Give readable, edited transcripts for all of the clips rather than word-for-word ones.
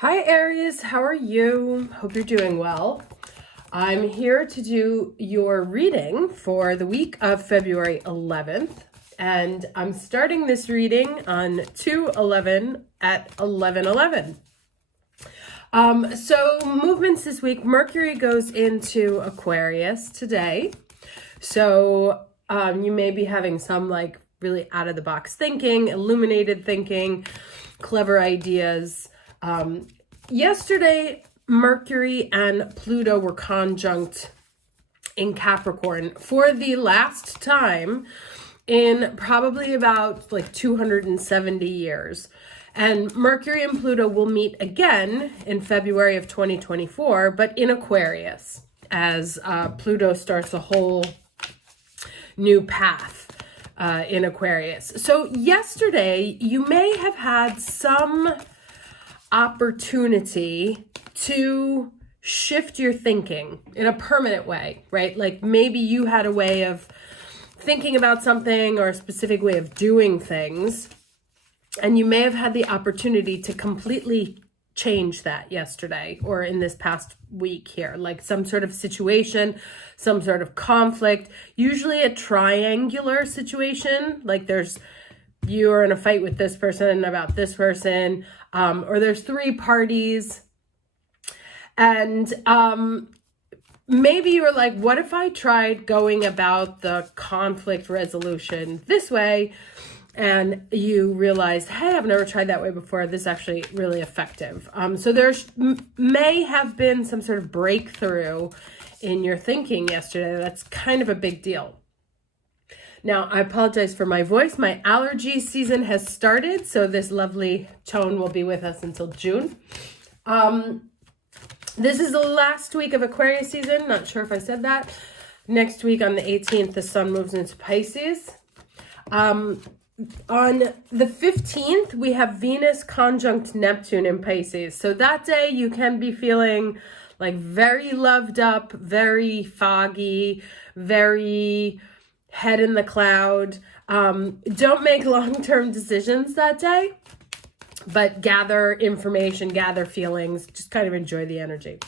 Hi Aries, how are you? Hope you're doing well. I'm here to do your reading for the week of February 11th, and I'm starting this reading on 2/11 at 11:11. So movements this week, Mercury goes into Aquarius today. So you may be having some like really out of the box thinking, illuminated thinking, clever ideas. Yesterday, Mercury and Pluto were conjunct in Capricorn for the last time in probably about like 270 years. And Mercury and Pluto will meet again in February of 2024, but in Aquarius, as Pluto starts a whole new path in Aquarius. So yesterday, you may have had some opportunity to shift your thinking in a permanent way, right? Like maybe you had a way of thinking about something or a specific way of doing things, and you may have had the opportunity to completely change that yesterday or in this past week here, like some sort of situation, some sort of conflict, usually a triangular situation, like you're in a fight with this person about this person, or there's three parties, and maybe you were like, what if I tried going about the conflict resolution this way? And you realized, hey, I've never tried that way before. This is actually really effective. So may have been some sort of breakthrough in your thinking yesterday. That's kind of a big deal. Now, I apologize for my voice. My allergy season has started, so this lovely tone will be with us until June. This is the last week of Aquarius season. Not sure if I said that. Next week on the 18th, the sun moves into Pisces. On the 15th, we have Venus conjunct Neptune in Pisces. So that day you can be feeling like very loved up, very foggy, very head in the cloud. Don't make long-term decisions that day, but gather information, gather feelings, just kind of enjoy the energy.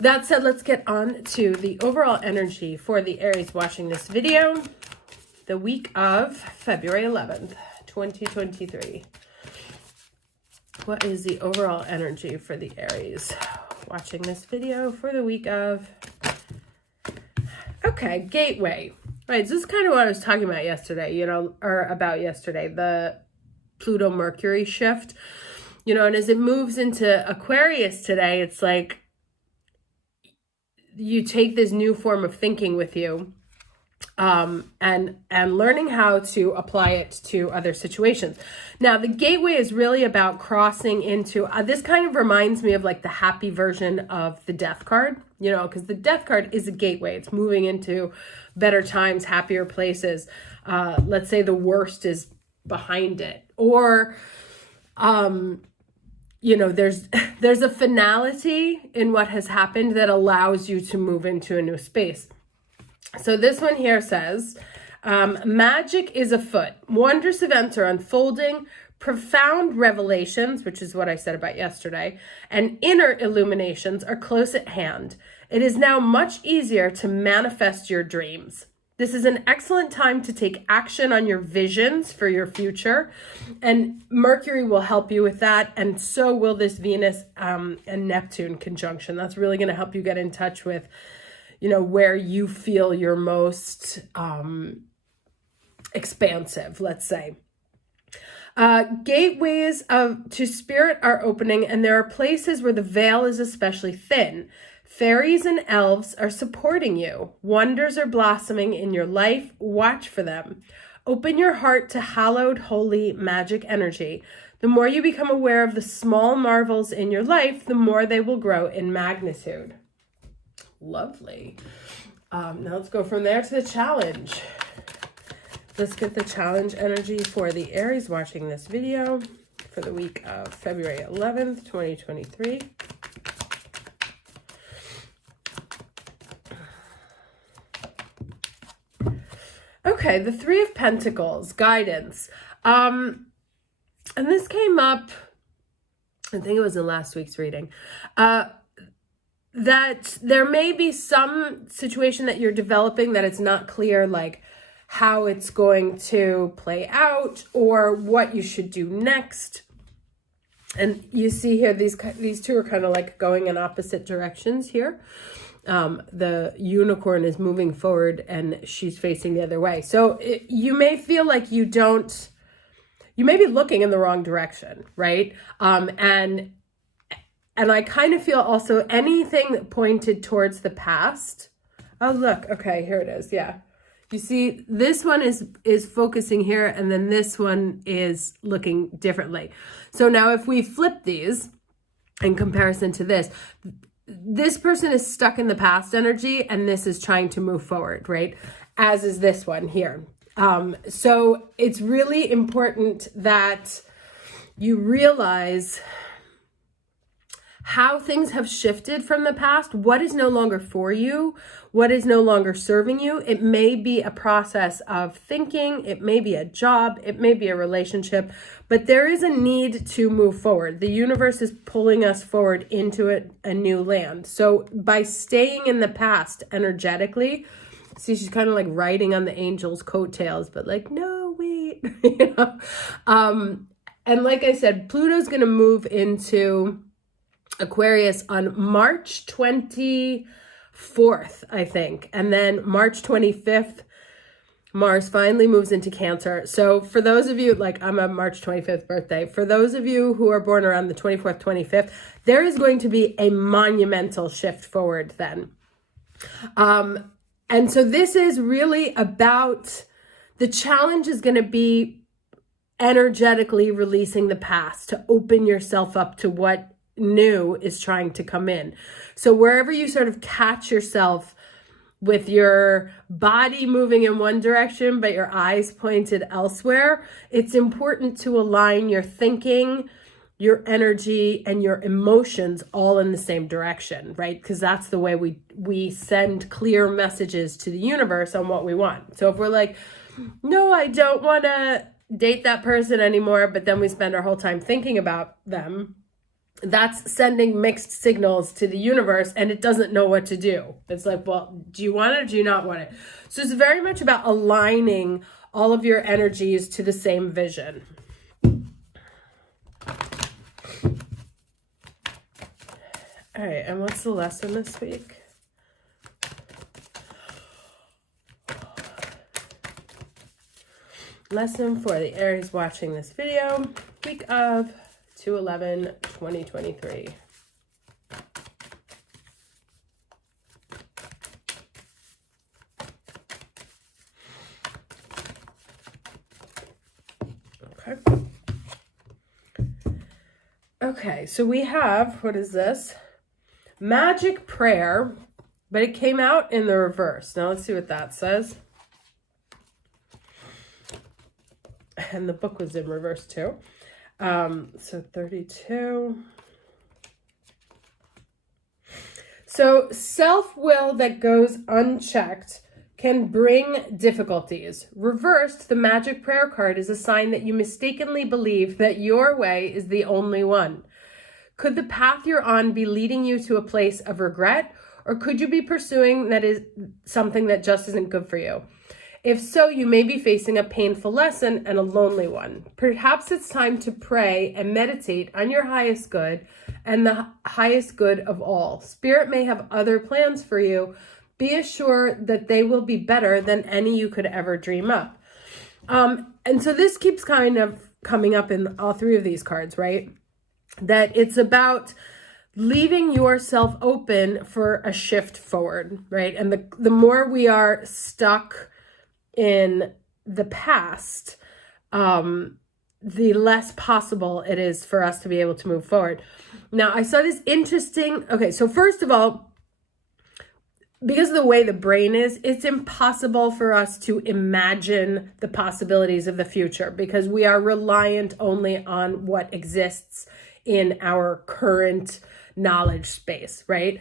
That said, let's get on to the overall energy for the Aries watching this video, the week of February 11th, 2023. What is the overall energy for the Aries watching this video for the week of... Okay, gateway. Right, so this is kind of what I was talking about yesterday, the Pluto-Mercury shift, and as it moves into Aquarius today, it's like you take this new form of thinking with you, and learning how to apply it to other situations. Now, the gateway is really about crossing into, this kind of reminds me of like the happy version of the death card, because the death card is a gateway. It's moving into better times, happier places. Let's say the worst is behind it, or, there's a finality in what has happened that allows you to move into a new space. So this one here says, magic is afoot. Wondrous events are unfolding. Profound revelations, which is what I said about yesterday, and inner illuminations are close at hand. It is now much easier to manifest your dreams. This is an excellent time to take action on your visions for your future, and Mercury will help you with that, and so will this Venus and Neptune conjunction. That's really going to help you get in touch with where you feel you're most expansive, let's say. Gateways to spirit are opening, and there are places where the veil is especially thin. Fairies and elves are supporting you. Wonders are blossoming in your life. Watch for them. Open your heart to hallowed, holy, magic energy. The more you become aware of the small marvels in your life, the more they will grow in magnitude. Lovely. Now let's go from there to the challenge. Let's get the challenge energy for the Aries watching this video for the week of February 11th, 2023. Okay, the Three of Pentacles, guidance. And this came up I think it was in last week's reading, that there may be some situation that you're developing that it's not clear, like how it's going to play out or what you should do next. And you see here, these two are kind of like going in opposite directions here. The unicorn is moving forward and she's facing the other way. So you may feel like you may be looking in the wrong direction, right? And I kind of feel also anything that pointed towards the past. Oh, look, okay, here it is. Yeah. You see, this one is focusing here, and then this one is looking differently. So now if we flip these in comparison to this person is stuck in the past energy, and this is trying to move forward, right? As is this one here. So it's really important that you realize how things have shifted from the past, what is no longer for you, what is no longer serving you. It may be a process of thinking, it may be a job, it may be a relationship, but there is a need to move forward. The universe is pulling us forward into a new land. So by staying in the past energetically, see, she's kind of like riding on the angel's coattails, but like, no, wait, you know? And like I said, Pluto's going to move into Aquarius on March 24th, I think. And then March 25th, Mars finally moves into Cancer. So for those of you, like I'm a March 25th birthday, for those of you who are born around the 24th, 25th, there is going to be a monumental shift forward then. And so this is really about, the challenge is going to be energetically releasing the past to open yourself up to what new is trying to come in. So wherever you sort of catch yourself with your body moving in one direction, but your eyes pointed elsewhere, it's important to align your thinking, your energy, and your emotions all in the same direction, right? Because that's the way we send clear messages to the universe on what we want. So if we're like, no, I don't want to date that person anymore, but then we spend our whole time thinking about them, that's sending mixed signals to the universe, and it doesn't know what to do. It's like, well, do you want it or do you not want it? So it's very much about aligning all of your energies to the same vision. All right, and what's the lesson this week? Lesson for the Aries watching this video, week of 2/11/2023. Okay, so we have, what is this? Magic prayer, but it came out in the reverse. Now let's see what that says. And the book was in reverse too. So 32. So self-will that goes unchecked can bring difficulties. Reversed, the magic prayer card is a sign that you mistakenly believe that your way is the only one. Could the path you're on be leading you to a place of regret, or could you be pursuing that is something that just isn't good for you? If so, you may be facing a painful lesson and a lonely one. Perhaps it's time to pray and meditate on your highest good and the highest good of all. Spirit may have other plans for you. Be assured that they will be better than any you could ever dream up. And so this keeps kind of coming up in all three of these cards, right? That it's about leaving yourself open for a shift forward, right? And the more we are stuck in the past, the less possible it is for us to be able to move forward. Now, I saw this interesting, okay, so first of all, because of the way the brain is, it's impossible for us to imagine the possibilities of the future because we are reliant only on what exists in our current knowledge space, right?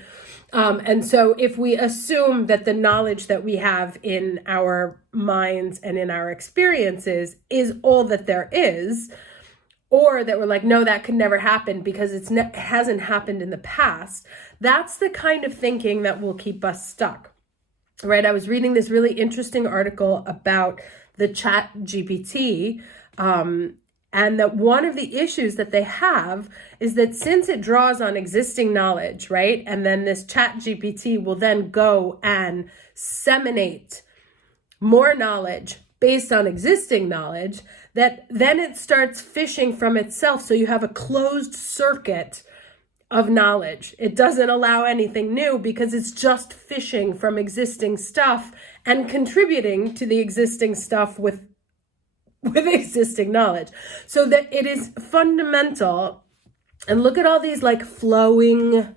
And so if we assume that the knowledge that we have in our minds and in our experiences is all that there is, or that we're like, no, that could never happen because it hasn't happened in the past. That's the kind of thinking that will keep us stuck, right? I was reading this really interesting article about the Chat GPT, and that one of the issues that they have is that since it draws on existing knowledge, right? And then this Chat GPT will then go and disseminate more knowledge based on existing knowledge, that then it starts fishing from itself. So you have a closed circuit of knowledge. It doesn't allow anything new because it's just fishing from existing stuff and contributing to the existing stuff with existing knowledge. So that it is fundamental. And look at all these like flowing,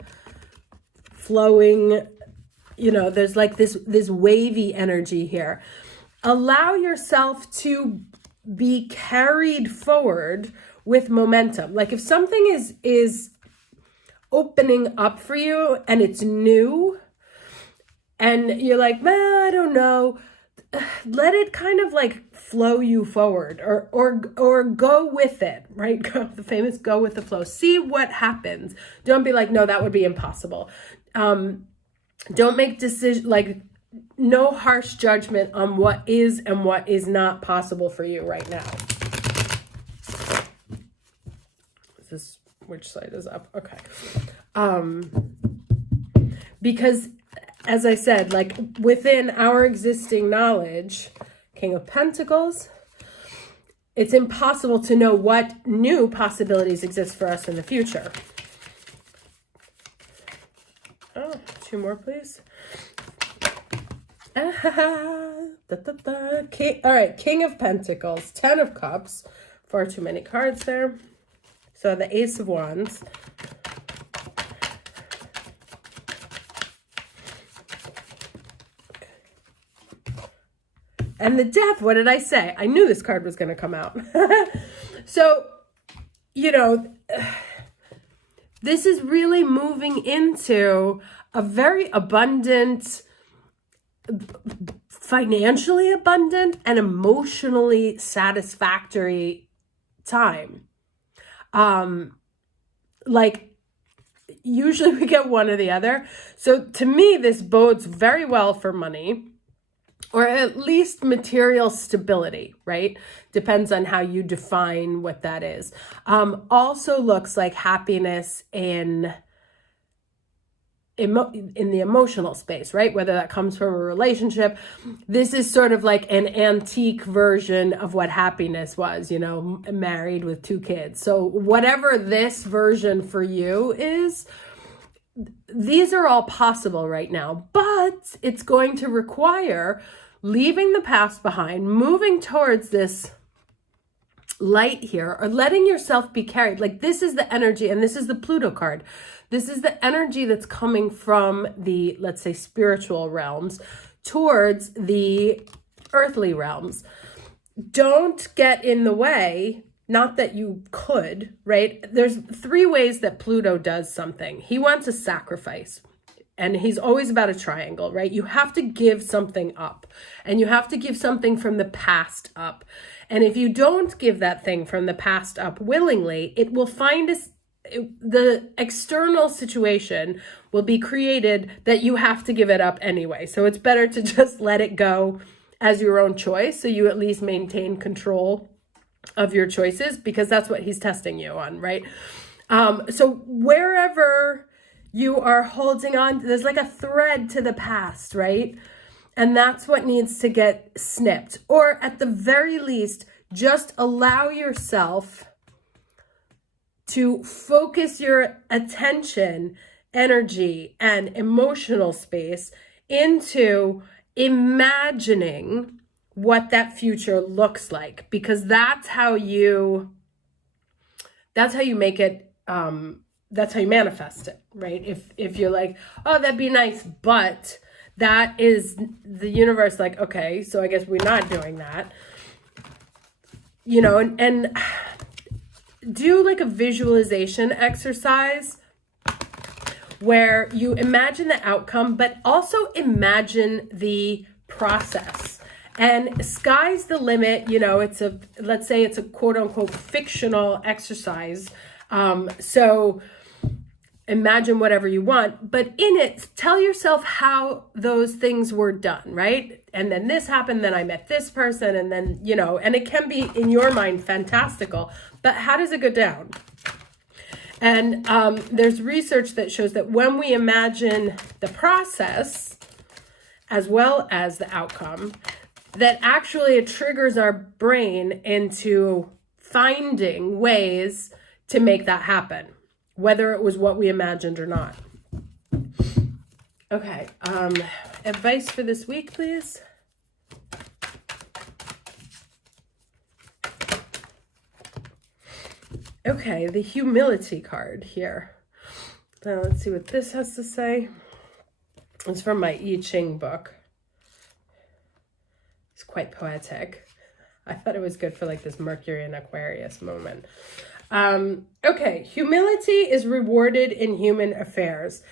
you know, there's like this wavy energy here. Allow yourself to be carried forward with momentum. Like if something is opening up for you and it's new and you're like, man, I don't know, let it kind of like flow you forward, or go with it, right? The famous go with the flow. See what happens. Don't be like, no, that would be impossible. Don't make decisions, like no harsh judgment on what is and what is not possible for you right now. Which side is up? Okay. Because as I said, like within our existing knowledge, King of Pentacles, it's impossible to know what new possibilities exist for us in the future. Oh, 2 more, please. All right, King of Pentacles, 10 of Cups. Far too many cards there. So the Ace of Wands. And the Death, what did I say? I knew this card was going to come out. So, you know, this is really moving into a very abundant, financially abundant and emotionally satisfactory time. Like usually we get one or the other. So to me, this bodes very well for money, or at least material stability, right? Depends on how you define what that is. Also looks like happiness in the emotional space, right? Whether that comes from a relationship. This is sort of like an antique version of what happiness was, you know, married with 2 kids. So whatever this version for you is, these are all possible right now, but it's going to require leaving the past behind, moving towards this light here, or letting yourself be carried. Like this is the energy, and this is the Pluto card. This is the energy that's coming from the, let's say, spiritual realms towards the earthly realms. Don't get in the way. Not that you could, right? There's 3 ways that Pluto does something. He wants a sacrifice. And he's always about a triangle, right? You have to give something up, and you have to give something from the past up. And if you don't give that thing from the past up willingly, it will find the external situation will be created that you have to give it up anyway. So it's better to just let it go as your own choice, so you at least maintain control of your choices, because that's what he's testing you on, right? So wherever you are holding on, there's like a thread to the past, right? And that's what needs to get snipped. Or at the very least, just allow yourself to focus your attention, energy, and emotional space into imagining what that future looks like, because that's how you make it, that's how you manifest it, right? If you're like, oh, that'd be nice, but that is the universe like, okay, so I guess we're not doing that, you know, and do like a visualization exercise where you imagine the outcome, but also imagine the process And sky's the limit, you know, let's say it's a quote unquote fictional exercise. So imagine whatever you want, but in it, tell yourself how those things were done, right? And then this happened, then I met this person, and then, you know, and it can be in your mind fantastical, but how does it go down? And there's research that shows that when we imagine the process as well as the outcome, that actually it triggers our brain into finding ways to make that happen, whether it was what we imagined or not. Okay, advice for this week, please. Okay, the humility card here. Now let's see what this has to say. It's from my I Ching book. It's quite poetic. I thought it was good for like this Mercury and Aquarius moment. Okay, humility is rewarded in human affairs.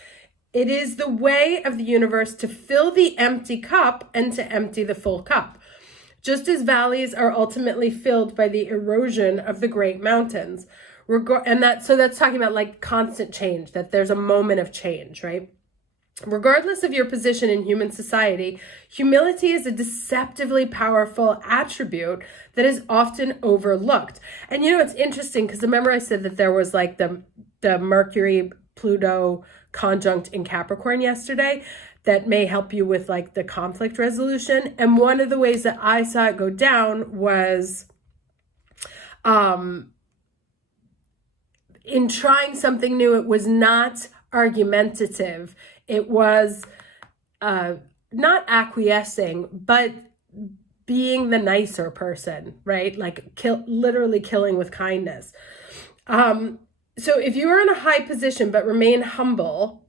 It is the way of the universe to fill the empty cup and to empty the full cup. Just as valleys are ultimately filled by the erosion of the great mountains. So that's talking about like constant change, that there's a moment of change, right? Regardless of your position in human society, humility is a deceptively powerful attribute that is often overlooked. And you know, it's interesting because remember I said that there was like the Mercury Pluto conjunct in Capricorn yesterday that may help you with like the conflict resolution. And one of the ways that I saw it go down was in trying something new. It was not argumentative. It was not acquiescing, but being the nicer person, right? Like literally killing with kindness. So if you are in a high position but remain humble,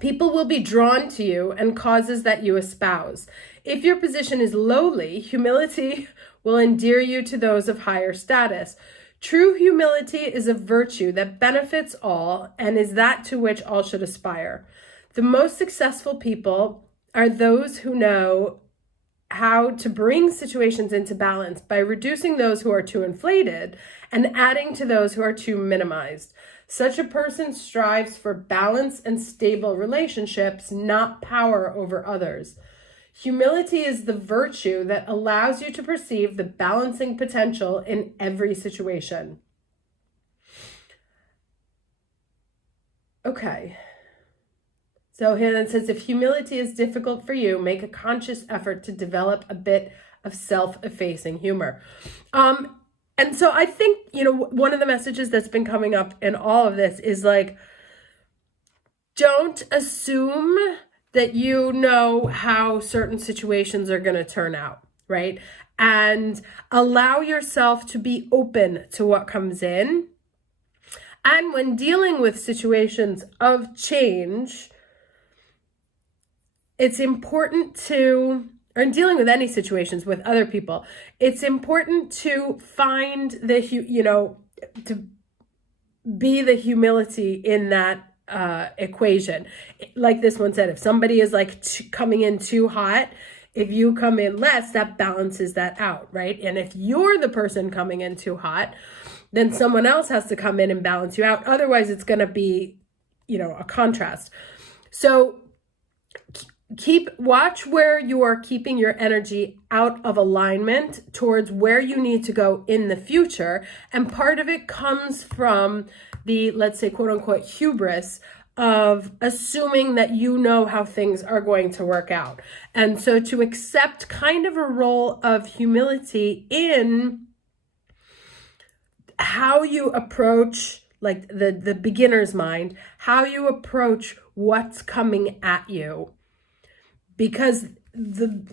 people will be drawn to you and causes that you espouse. If your position is lowly, humility will endear you to those of higher status. True humility is a virtue that benefits all and is that to which all should aspire. The most successful people are those who know how to bring situations into balance by reducing those who are too inflated and adding to those who are too minimized. Such a person strives for balance and stable relationships, not power over others. Humility is the virtue that allows you to perceive the balancing potential in every situation. Okay. So here it says, if humility is difficult for you, make a conscious effort to develop a bit of self-effacing humor. And so I think, you know, one of the messages that's been coming up in all of this is like, don't assume that you know how certain situations are going to turn out, right? And allow yourself to be open to what comes in. And when dealing with situations of change, it's important to, or in dealing with any situations with other people, it's important to find to be the humility in that equation. Like this one said, if somebody is like coming in too hot, if you come in less, that balances that out, right? And if you're the person coming in too hot, then someone else has to come in and balance you out. Otherwise, it's going to be, you know, a contrast. So watch where you are keeping your energy out of alignment towards where you need to go in the future. And part of it comes from the, let's say, quote unquote, hubris of assuming that you know how things are going to work out. And so to accept kind of a role of humility in how you approach, like the beginner's mind, how you approach what's coming at you. Because the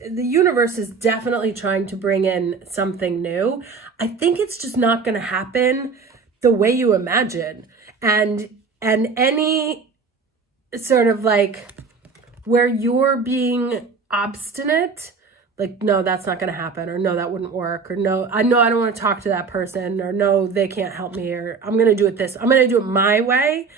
universe is definitely trying to bring in something new. I think it's just not going to happen the way you imagine. And any sort of like where you're being obstinate, like, no, that's not going to happen, or no, that wouldn't work, or no, I don't want to talk to that person, or no, they can't help me, or I'm going to do it I'm going to do it my way,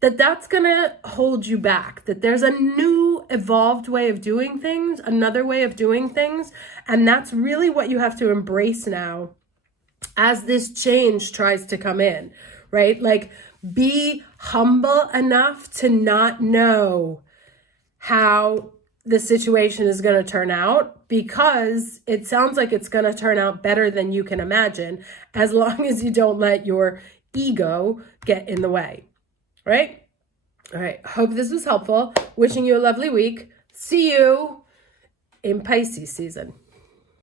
that's going to hold you back, that there's a new new, evolved way of doing things, another way of doing things. And that's really what you have to embrace now as this change tries to come in, right? Like, be humble enough to not know how the situation is going to turn out, because it sounds like it's going to turn out better than you can imagine, as long as you don't let your ego get in the way, right? All right. Hope this was helpful. Wishing you a lovely week. See you in Pisces season.